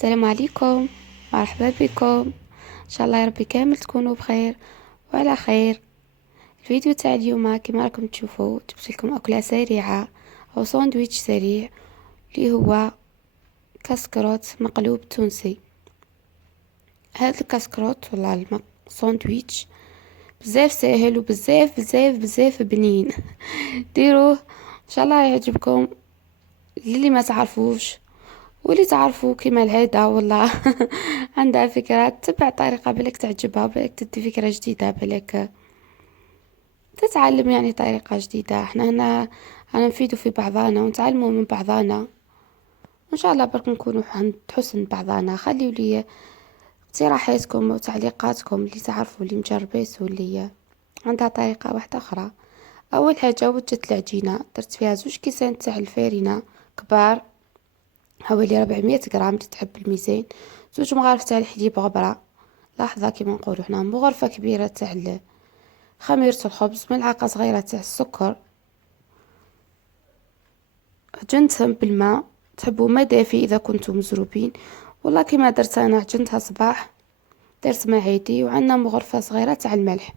السلام عليكم. مرحبا بكم. ان شاء الله يا ربي كامل تكونوا بخير وعلى خير. الفيديو تاع اليوم كما راكم تشوفوا جبت لكم اكله سريعه او ساندويتش سريع اللي هو كاسكروت مقلوب تونسي. هذا الكاسكروت ولا الساندويتش بزاف ساهل وبزاف بزاف بزاف بنين. ديروه ان شاء الله يعجبكم. اللي ما تعرفوش واللي تعرفوا كما العادة والله عندها فكرة تبع طريقة بالك تعجبها، بالك تدي فكرة جديدة، بالك تتعلم يعني طريقة جديدة. احنا هنا نفيدو في بعضانا ونتعلموا من بعضانا، وان شاء الله برك نكونوا عند حسن بعضانا. خليوا لي اقتراحاتكم وتعليقاتكم اللي تعرفوا، اللي مجربيت واللي عندها طريقة واحدة اخرى. اول حاجة وجدت العجينة، درت فيها 2 كيسان تاع الفارينة كبار حوالي 400 غرام اللي تحب الميزان، 2 مغارف تاع الحليب غبرة، لحظة كيما نقولوا حنا مغرفة كبيرة تاع خميرة الخبز، ملعقة صغيرة تاع السكر. عجنتهم بالماء، تحبوا ما دافي اذا كنتم مزروبين، والله كيما درت انا عجنتها صباح، درت ماء عادي وعندنا مغرفة صغيرة تاع الملح.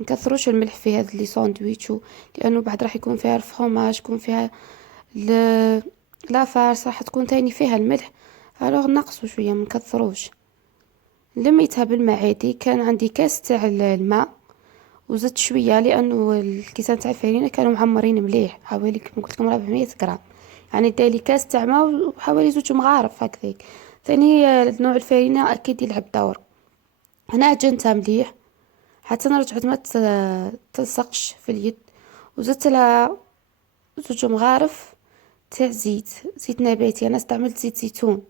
نكثروش الملح في هذا لي ساندويتش لانه بعد راح يكون فيها الفرomاج، يكون فيها ل... لا فارس راح تكون تاني فيها الملح، الوغ نقصوا شويه منكثروش. لميتها بالماء عادي، كان عندي كاس تاع الماء وزدت شويه لانه الكيسان تاع الفرينه كانوا معمرين مليح، حوالي كما قلت لكم 400 غرام، يعني دالي كاس تاع ماء وحوالي 2 مغارف هكذاك. ثاني نوع الفرينه اكيد يلعب دور. هنا عجنتها مليح حتى رجعت ما تلصقش في اليد، وزدت لها 2 مغارف تاع زيت نباتي. انا استعملت زيت زيتون،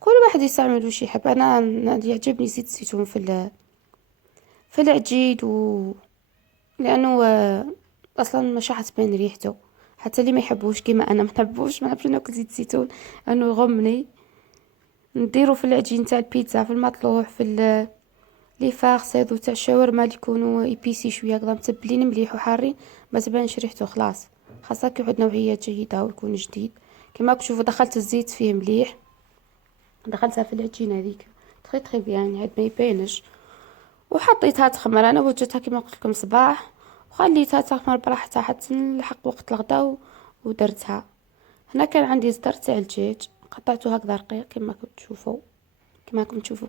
كل واحد يستعمل وش يحب. انا يعجبني زيت الزيتون في العجين لانه اصلا مش راح تبان ريحته، حتى اللي ما يحبوش كيما انا ما نحبش ناكل زيت الزيتون انه يغمني. نديرو في العجين تاع البيتزا، في المطلوح، في لي فارس هذو تاع الشاورما اللي يكونوا ايبيسي شويه هكذا متبلين مليح وحارين، ما تبانش ريحته خلاص. خاصة كي يعود نوعية جيدة ويكون جديد. كما تشوفوا دخلت الزيت فيه مليح، دخلتها في العجينة هذيك تخي بيان عاد ما يبانش، وحطيتها تخمر. انا وجدتها كما قلت لكم صباح وخليتها تخمر براحتها حتى نلحق وقت الغداء ودرتها. هنا كان عندي صدر تاع الدجاج، قطعته هكذا رقيق كما كنتم تشوفوا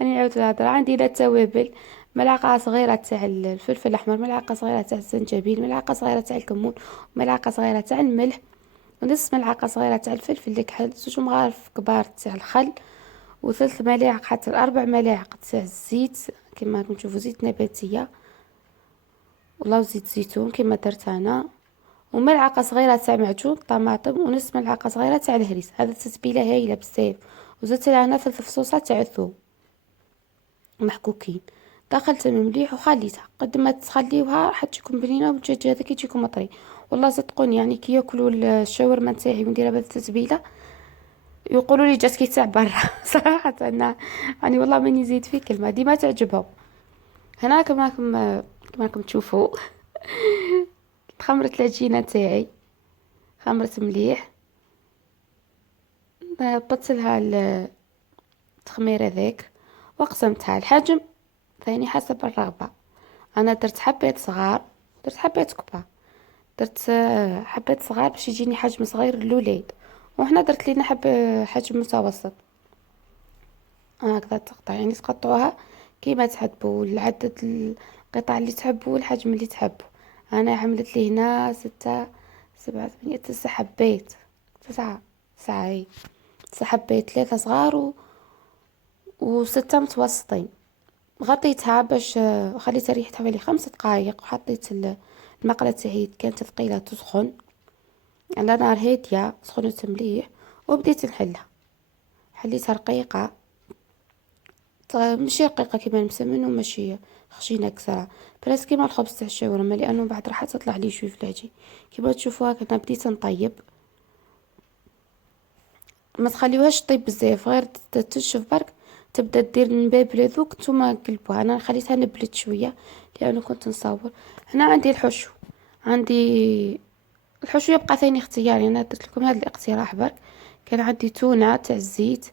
راني نعاود الهضره. عندي لا توابل، ملعقه صغيره تاع الفلفل الاحمر، ملعقه صغيره تاع الزنجبيل، ملعقه صغيره تاع الكمون، ملعقه صغيره تاع الملح، ونص ملعقه صغيره تاع الفلفل الكحل، 2 مغارف كبار تاع الخل، و3 ملاعق حتى 4 ملاعق تاع الزيت كما راكم تشوفوا، زيت نباتيه ولا زيت زيتون كما درت انا، وملعقه صغيره تاع معجون طماطم، ونص ملعقه صغيره تاع الهريس. هذا تتبيله هايله بزاف. وزدت لها هنا 3 فصوصات تاع الثوم محكوكين. دخلتهم مليح وخليتها قد ما تخليوها راح تجيكم بنينه، والدجاج هذاك يجيكم مطري. والله صدقوني يعني كي ياكلوا الشاورما نتاعي ونديرها بهذه التتبيله يقولوا لي جات كي تاع برا صراحه. انا يعني والله ماني زيد في كلمه، ديما تعجبهم. هنا كما راكم تشوفوا خمرت العجينه تاعي، خمرت مليح، هبطت لها التخمير هذاك وقسمتها الحجم ثاني حسب الرغبه. انا درت حبات صغار، درت حبات كبار، درت حبات صغار باش يجيني حجم صغير للولاد، وهنا درت لينا حجم متوسط. هكذا تقطع يعني تقطعوها كيما تحبوا، العدد القطع اللي تحبوا والحجم اللي تحبوا. انا عملت لي هنا 6 7 8 9 حبات، 9 هي 9 حبات، 3 صغار و6 متوسطين. غطيتها باش خليتها ريحتها حوالي 5 دقائق، وحطيت المقلة تاعي كانت ثقيلة تسخن على نار هادية، سخنت مليح وبديت نحلها. حليتها رقيقة، ماشي رقيقة كيما المسمن وماشي خشينة كثرة، بلاس كيما الخبز تاع الشاورما، لانه بعد راح تطلع لي شوي في العجين. كيما تشوفوها كنا بديت نطيب، ما تخليوهاش طيب بزاف، غير تنشف برك تبدا دير النبابل هذوك نتوما قلبوها. انا خليتها نبلت شويه لانه كنت نصور. هنا عندي الحشو، عندي الحشو يبقى ثاني اختياري. انا درت لكم هذا الاقتراح برك. كان عندي تونة تاع الزيت،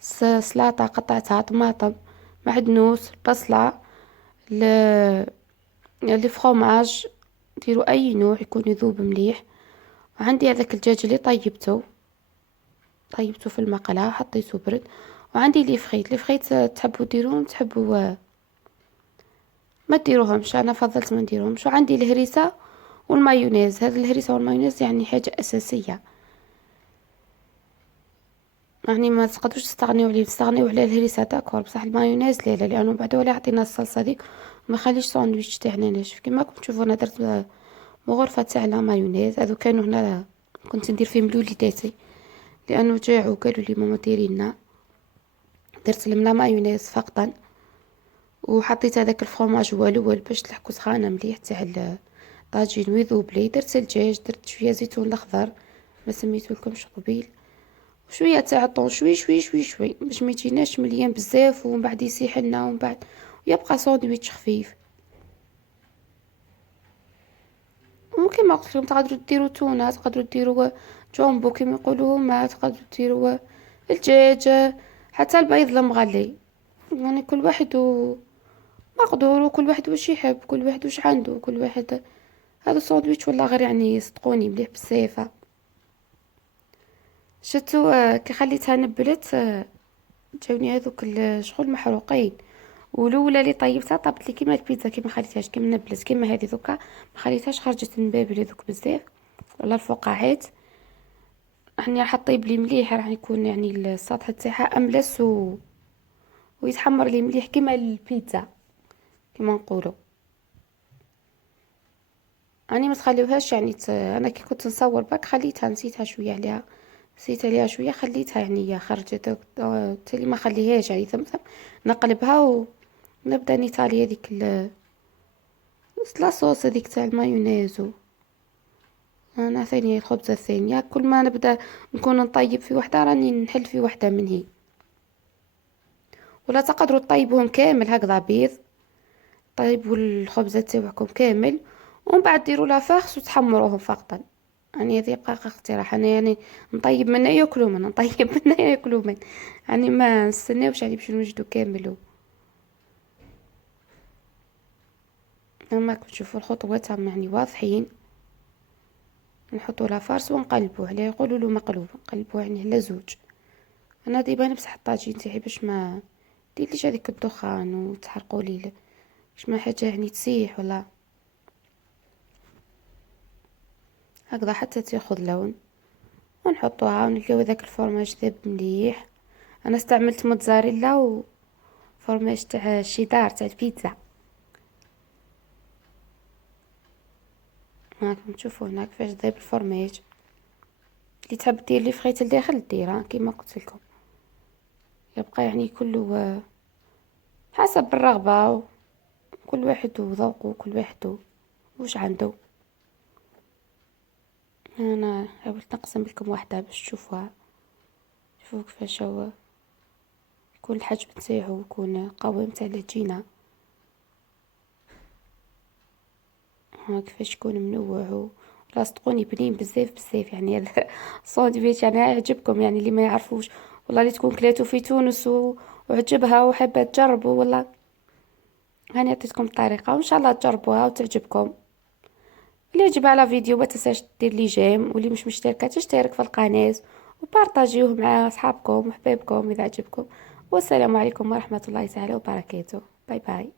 سلطة قطعتها، طماطم، معدنوس، بصلة، ل لي فرomاج، ديروا اي نوع يكون يذوب مليح. وعندي هذاك الدجاج اللي طيبته في المقلاة وحطيته برد. وعندي لي فريت تحبوا ديروهم، تحبوا ما ديروهمش، انا فضلت ما نديرهمش. وعندي الهريسة والمايونيز. هذا الهريسة والمايونيز يعني حاجة أساسية، يعني ما تقدروش تستغنيو على الهريسة داكور، بصح المايونيز لا لانه بعد ولا يعطينا الصلصة ديك وما يخليش ساندويتش تاعنا ناشف. كيما راكم تشوفوا انا درت مغرفة تاع لا مايونيز. هذو كانوا هنا كنت ندير فيهم لوليداتي لانه جاعوا قالوا لي ماما ديري لنا. درت لهم لا مايونيز فقطا، وحطيت هذاك الفرomاج هو الاول باش تلحقوا سخانه مليح تاع الطاجين ويذوب لي. درت الدجاج، درت شويه زيتون الاخضر ما سميتو لكمش قبيل، وشويه تاع الطون، شوي شوي شوي شوي باش ما يجيناش مليان بزاف ومن بعد يسيح لنا ومن بعد ويبقى ساندويتش خفيف. ممكن ما قلت لكم تقدروا ديروا تونه، تقدروا ديروا جامبو كيما يقولوا هما، تقدروا ديروا الدجاج، حتى البيض المغلي. يعني كل واحد مقدور، وكل واحد واش يحب، كل واحد واش عنده، كل واحد. هذا الساندويتش والله غير يعني صدقوني مليح بزاف. شتو كي خليتها نبلت جاوني هذوك الشغل محروقين. والاولى اللي طيبتها طابت لي كيما البيتزا، كيما خليتهاش كيما نبلت كيما هذه دوكا ما خليتهاش خرجت النبابل هذوك بزاف ولا الفقاعات. يعني راح طيب لي مليح، راح يكون يعني السطح تاعها املس ويتحمر لي مليح كيما البيتزا كيما نقولوا. اني ما تخليوهاش يعني انا كي كنت نصور باك خليتها، نسيتها شويه عليها، نسيت عليها شويه خليتها يعني خرجت تالي ما خليهاش يعني ثم نقلبها ونبدا نيطالي هذيك لاصوص هذيك تاع المايونيز انا ثانية الخبزة الثانية كل ما نبدا نكون نطيب في وحدة راني نحل في وحدة من هي. ولا تقدروا تطيبوهم كامل هكذا بيض، طيبوا الخبزة تاعكم كامل ومن بعد ديروا لا فاخس وتحمروهم فقط. يعني هذه بقى اقتراح انا، يعني نطيب منا ياكلوا منا، نطيب منا ياكلوا منا، يعني ما نستناوش يعني باش نوجدوا كامل. اما تشوفوا الخطوات هم يعني واضحين. نحطوا لا فارس ونقلبوه عليه، يقولوا له مقلوب، نقلبوه يعني على زوج. انا ديما نمسح الطاجين تاعي باش ما ديرليش هذيك الدخان وتحرقوا لي، باش ما حاجه يعني تسيح ولا هكذا حتى تاخذ لون. ونحطوها ونلقاو ذاك الفرماج ذاب مليح. انا استعملت موتزاريلا وفرماج تاع الشيدار تاع البيتزا. هاكم تشوفوا هنا كيفاش ذاب الفرماج. اللي تحب دير لي فخيت لداخل ديرها كيما قلت لكم، يبقى يعني كله حسب الرغبه، كل واحد وذوقه، كل واحد وش عنده. انا حاولت نقسم لكم واحده باش تشوفوها، شوفوا كيفاش هو يكون الحجم تاعو، يكون قوام تاع العجينه. ها كيفاش يكون منوع لا صدقوني بنين بزاف بزاف. يعني هذا الساندويتش يعني يعجبكم، يعني اللي ما يعرفوش والله اللي تكون كلاتو في تونس وعجبها وحابه تجربوا والله. هاني عطيتكم الطريقه وان شاء الله تجربوها وتعجبكم. اللي يعجب على فيديو ما تنساش دير لي جيم، واللي مش مشتركه تشترك في القناه وبارطاجيوه مع اصحابكم وحبايبكم اذا عجبكم. والسلام عليكم ورحمه الله تعالى وبركاته. باي باي.